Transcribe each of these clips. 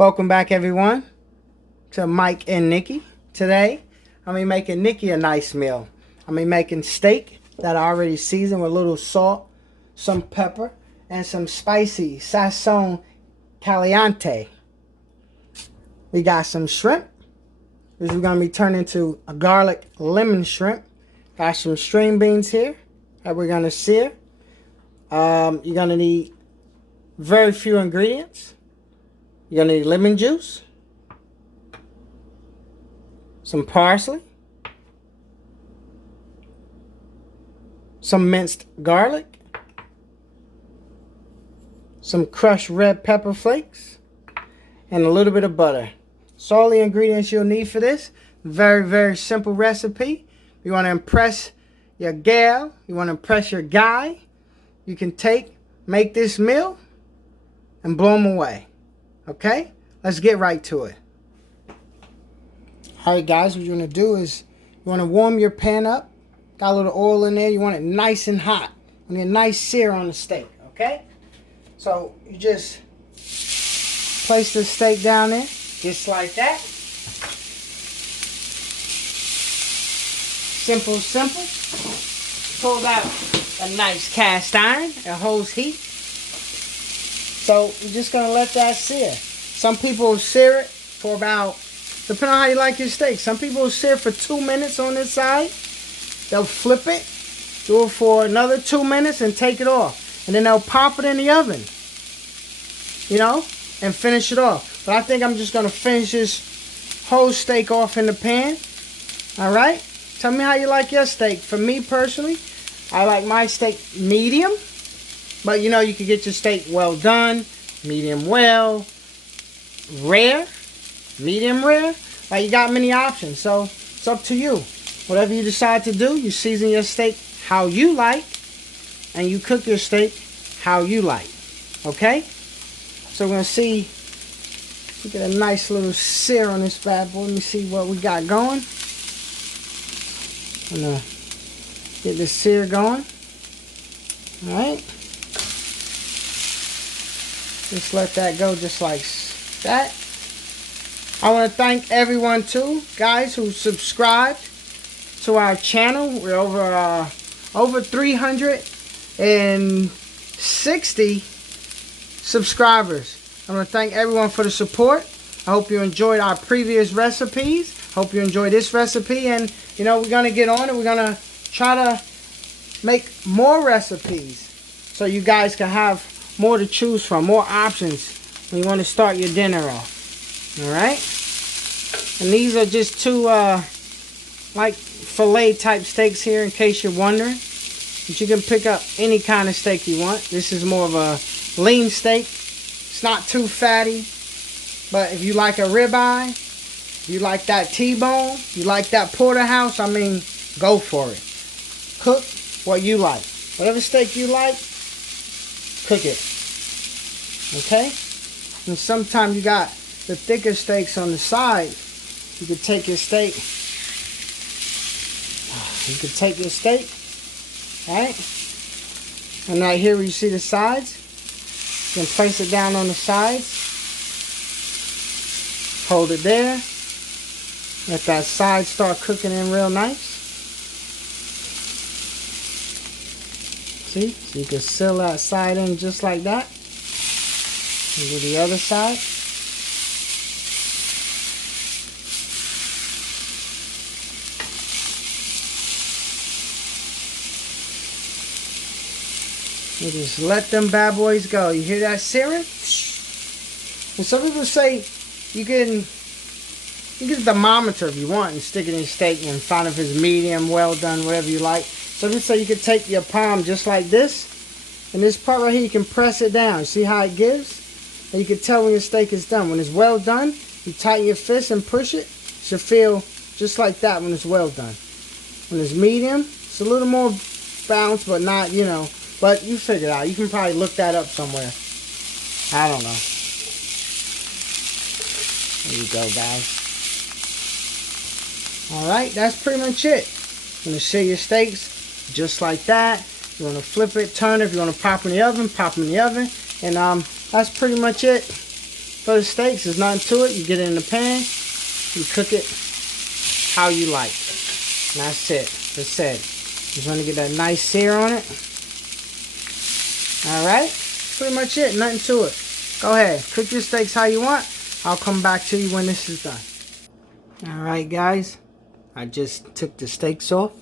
Welcome back, everyone, to Mike and Nikki. Today, I'm going to be making Nikki a nice meal. I'm going to be making steak that I already seasoned with a little salt, some pepper, and some spicy sazon caliente. We got some shrimp, which we're going to be turning into a garlic lemon shrimp. Got some string beans here that we're going to sear. You're going to need very few ingredients. You're going to need lemon juice, some parsley, some minced garlic, some crushed red pepper flakes, and a little bit of butter. That's all the ingredients you'll need for this. Very, very simple recipe. You want to impress your gal, you want to impress your guy, you can make this meal and blow them away. Okay, let's get right to it. Alright guys, what you want to do is you want to warm your pan up. Got a little oil in there. You want it nice and hot. You need a nice sear on the steak. Okay, so you just place the steak down there just like that. Simple. Pull out a nice cast iron. It holds heat. So you're just going to let that sear. Some people will sear it for about, depending on how you like your steak. Some people will sear for 2 minutes on this side. They'll flip it, do it for another 2 minutes and take it off. And then they'll pop it in the oven, you know, and finish it off. But I think I'm just going to finish this whole steak off in the pan. All right? Tell me how you like your steak. For me personally, I like my steak medium. But you know, you can get your steak well done, medium well, rare, medium rare. Like, you got many options. So it's up to you. Whatever you decide to do, you season your steak how you like, and you cook your steak how you like. Okay? So we're going to see, we get a nice little sear on this bad boy. Let me see what we got going. I'm going to get this sear going. Alright. Just let that go just like that. I want to thank everyone too, guys, who subscribed to our channel. We're over 360 subscribers. I want to thank everyone for the support. I hope you enjoyed our previous recipes. Hope you enjoyed this recipe, and you know, we're gonna get on it. We're gonna try to make more recipes so you guys can have more to choose from, more options when you want to start your dinner off. Alright? And these are just two like filet type steaks here, in case you're wondering. But you can pick up any kind of steak you want. This is more of a lean steak. It's not too fatty. But if you like a ribeye, you like that T-bone, you like that porterhouse, I mean, go for it. Cook what you like. Whatever steak you like, cook it. Okay? And sometimes you got the thicker steaks on the side. You could take your steak. Alright? And right here where you see the sides, you can place it down on the sides. Hold it there. Let that side start cooking in real nice. See? So you can seal that side in just like that. And do the other side. You just let them bad boys go. You hear that searing? And some people say you can get a thermometer if you want and stick it in steak and find if it's medium, well done, whatever you like. Some people say you can take your palm just like this, and this part right here, you can press it down. See how it gives? And you can tell when your steak is done. When it's well done, you tighten your fist and push it. It should feel just like that when it's well done. When it's medium, it's a little more bounce, but not, you know. But you figure it out. You can probably look that up somewhere. I don't know. There you go, guys. Alright, that's pretty much it. You're going to sear your steaks just like that. You want to flip it, turn it. If you want to pop in the oven, pop them in the oven. And that's pretty much it. for the steaks. There's nothing to it. You get it in the pan. You cook it how you like. And that's it. That's it. Just want to get that nice sear on it. Alright. Pretty much it. Nothing to it. Go ahead. Cook your steaks how you want. I'll come back to you when this is done. Alright, guys. I just took the steaks off.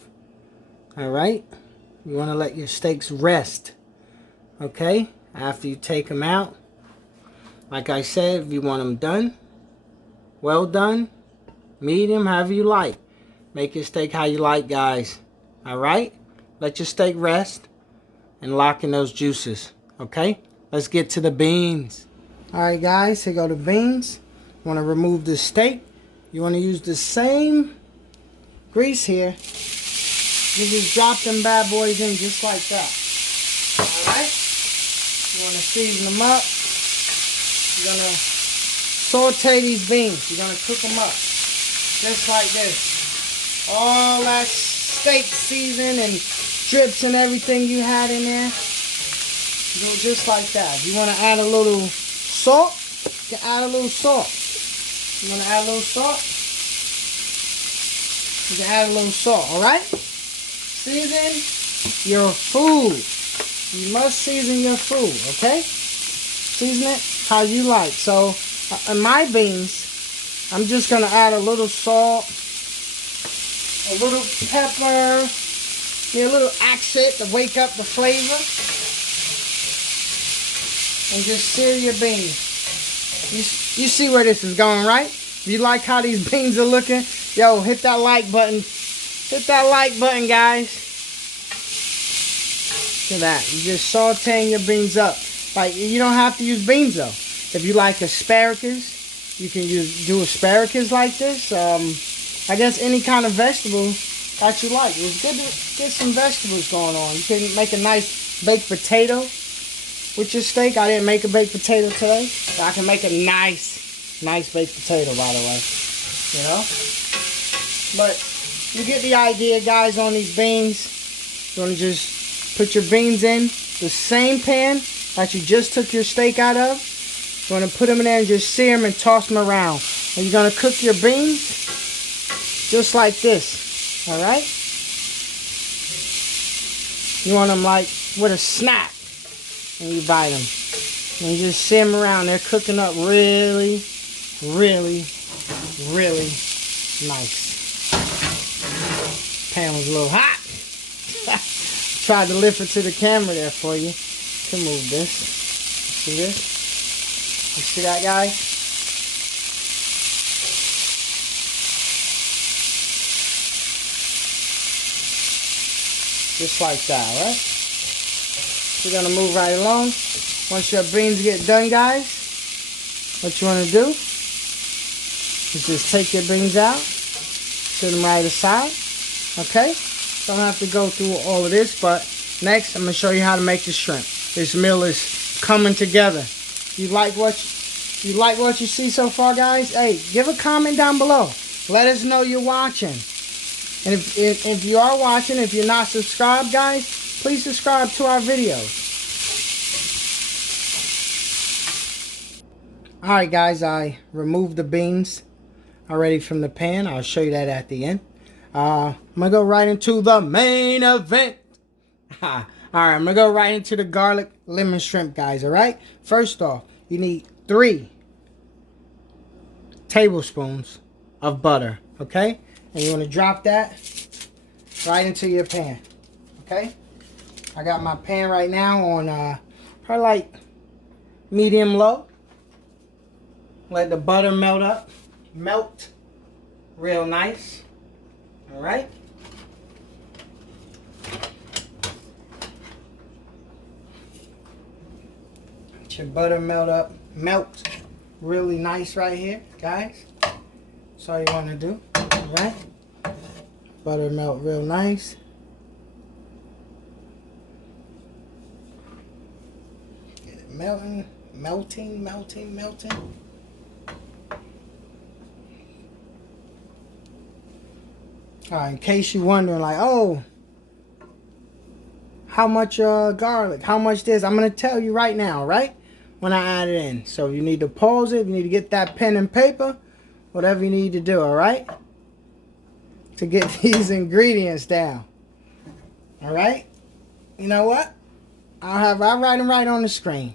Alright. You want to let your steaks rest. Okay? After you take them out. Like I said, if you want them done, well done, medium, however you like. Make your steak how you like, guys. Alright? Let your steak rest and lock in those juices. Okay? Let's get to the beans. Alright, guys. Here go the beans. You want to remove the steak. You want to use the same grease here. You just drop them bad boys in just like that. Alright? You want to season them up. You're going to saute these beans. You're going to cook them up just like this. All that steak season and drips and everything you had in there, go just like that. If you want to add a little salt, you can add a little salt. You want to add a little salt? You can add a little salt, alright? Season your food. You must season your food, okay? Season it how you like. So, in my beans, I'm just going to add a little salt, a little pepper, a little accent to wake up the flavor. And just sear your beans. You see where this is going, right? If you like how these beans are looking, yo, hit that like button. Hit that like button, guys. Look at that. You just sauteing your beans up. Like, you don't have to use beans, though. If you like asparagus, you can do asparagus like this. I guess any kind of vegetable that you like. It's good to get some vegetables going on. You can make a nice baked potato with your steak. I didn't make a baked potato today, but I can make a nice baked potato, by the way. You know? But you get the idea, guys, on these beans. You want to just put your beans in the same pan that you just took your steak out of. You want to put them in there and just sear them and toss them around. And you're going to cook your beans just like this. Alright? You want them like with a snap. And you bite them. And you just sear them around. They're cooking up really, really, really nice. Pan was a little hot. Tried to lift it to the camera there for you. Can move this. See this? You see that, guys? Just like that, right? We're going to move right along. Once your beans get done, guys, what you want to do is just take your beans out, set them right aside, okay? Don't have to go through all of this, but next I'm going to show you how to make the shrimp. This meal is coming together. You like what you see so far, guys? Hey, give a comment down below. Let us know you're watching. And if you are watching, if you're not subscribed, guys, please subscribe to our videos. Alright, guys, I removed the beans already from the pan. I'll show you that at the end. I'm going to go right into the main event. Alright, I'm going to go right into the garlic lemon shrimp, guys, alright? First off, you need 3 tablespoons of butter, okay? And you want to drop that right into your pan, okay? I got my pan right now on probably like medium low. Let the butter melt real nice, all right? Let your butter melt really nice right here, guys. That's all you want to do, all right? Butter melt real nice. Get it melting. Alright, in case you're wondering, like, oh, how much garlic, how much this, I'm going to tell you right now, right? when I add it in. So if you need to pause it, if you need to get that pen and paper, whatever you need to do, all right? To get these ingredients down. All right? You know what? I'll write them right on the screen.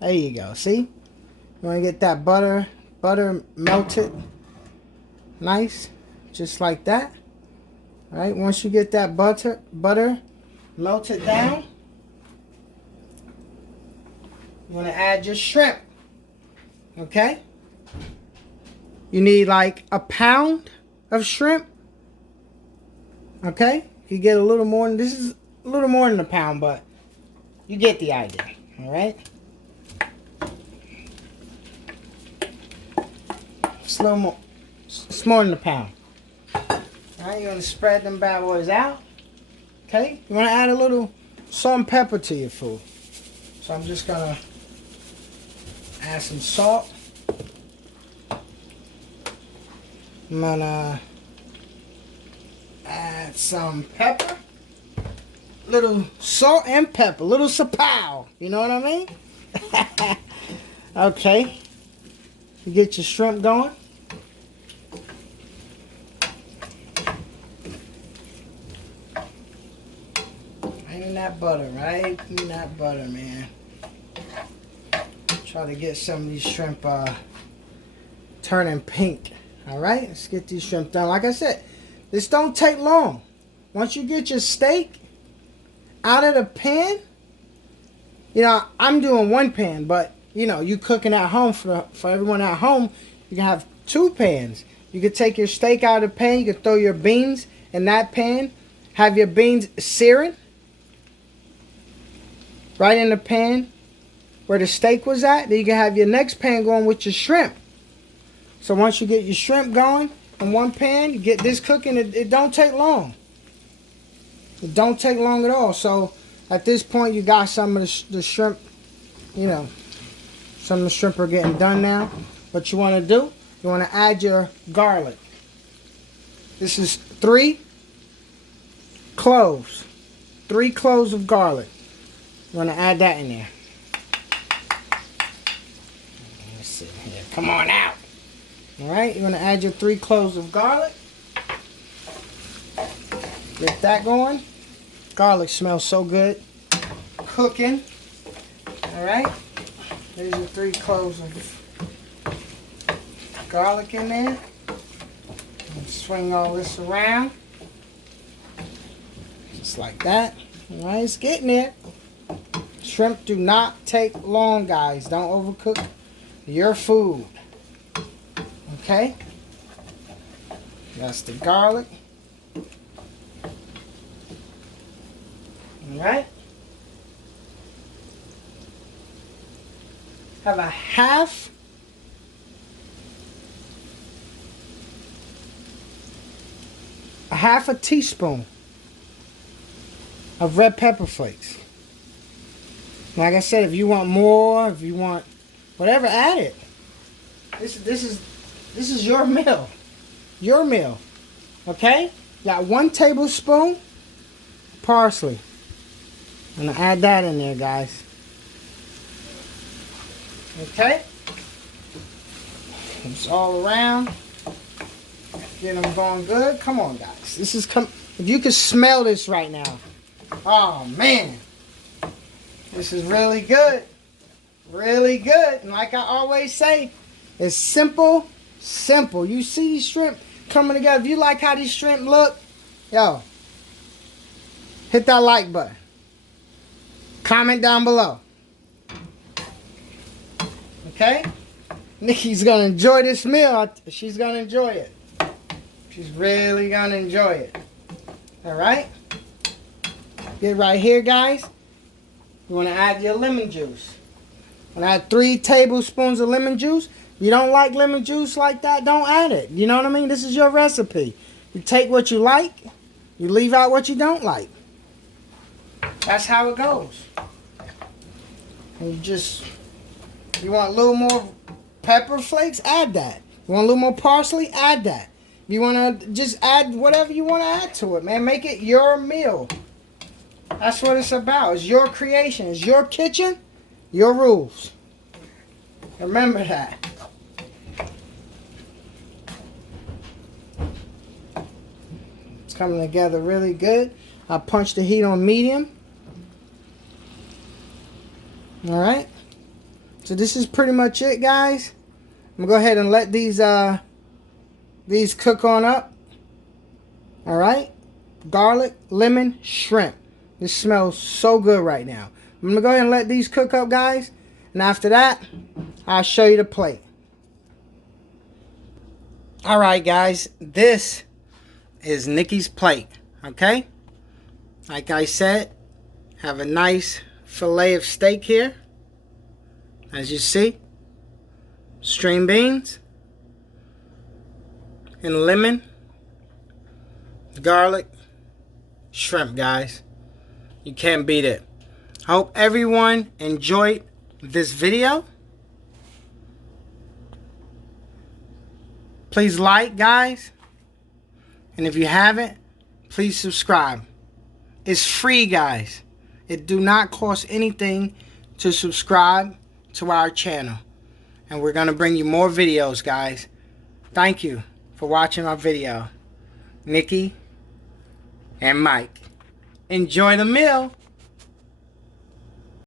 There you go. See? You want to get that butter melted nice, just like that. All right? Once you get that butter melted down, you want to add your shrimp. Okay? You need like a pound of shrimp. Okay? You get a little more than this is a little more than a pound, but you get the idea. All right? It's a little more. It's more than a pound. All right? You're gonna spread them bad boys out. Okay? You want to add a little salt and pepper to your food. So I'm just gonna add some salt. I'm gonna add some pepper. Little salt and pepper. Little sapow. You know what I mean? Okay. You get your shrimp going. Right in that butter, right? In that butter, man. Try to get some of these shrimp turning pink. Alright, let's get these shrimp done. Like I said, this don't take long. Once you get your steak out of the pan, you know, I'm doing one pan, but you know, you cooking at home for everyone at home, you can have two pans. You could take your steak out of the pan, you could throw your beans in that pan, have your beans searing right in the pan where the steak was at. Then you can have your next pan going with your shrimp. So once you get your shrimp going in one pan, you get this cooking, it don't take long. It don't take long at all. So at this point, you got some of the shrimp, you know, some of the shrimp are getting done now. What you want to do, you want to add your garlic. This is 3 cloves. 3 cloves of garlic. You want to add that in there. Let's see here. Come on out. Alright, you're going to add your 3 cloves of garlic. Get that going. Garlic smells so good. Cooking. Alright. There's your 3 cloves of garlic in there. And swing all this around. Just like that. Alright, it's getting there. Shrimp do not take long, guys. Don't overcook your food. Okay, that's the garlic. All right. Have a half a teaspoon of red pepper flakes. Like I said, if you want more, if you want whatever, add it. This is your meal. Your meal. Okay? Got 1 tablespoon parsley. I'm going to add that in there, guys. Okay? It's all around. Get them going good. Come on, guys. This is if you could smell this right now. Oh, man. This is really good. Really good. And like I always say, it's simple. Simple. You see these shrimp coming together. If you like how these shrimp look, yo, hit that like button. Comment down below. Okay? Nikki's going to enjoy this meal. She's going to enjoy it. She's really going to enjoy it. Alright? Get right here, guys. You want to add your lemon juice. I'm going to add 3 tablespoons of lemon juice. You don't like lemon juice like that, don't add it. You know what I mean? This is your recipe. You take what you like, you leave out what you don't like. That's how it goes. And you want a little more pepper flakes, add that. You want a little more parsley, add that. You want to just add whatever you want to add to it, man. Make it your meal. That's what it's about. It's your creation. It's your kitchen, your rules. Remember that. It's coming together really good. I punched the heat on medium. Alright. So this is pretty much it, guys. I'm going to go ahead and let these cook on up. Alright. Garlic, lemon, shrimp. This smells so good right now. I'm going to go ahead and let these cook up, guys. And after that, I'll show you the plate. Alright, guys. This is Nikki's plate. Okay? Like I said, have a nice fillet of steak here. As you see. String beans. And lemon. Garlic. Shrimp, guys. You can't beat it. I hope everyone enjoyed this video. Please like, guys. And if you haven't, please subscribe. It's free, guys. It do not cost anything to subscribe to our channel. And we're going to bring you more videos, guys. Thank you for watching our video. Nikki and Mike. Enjoy the meal.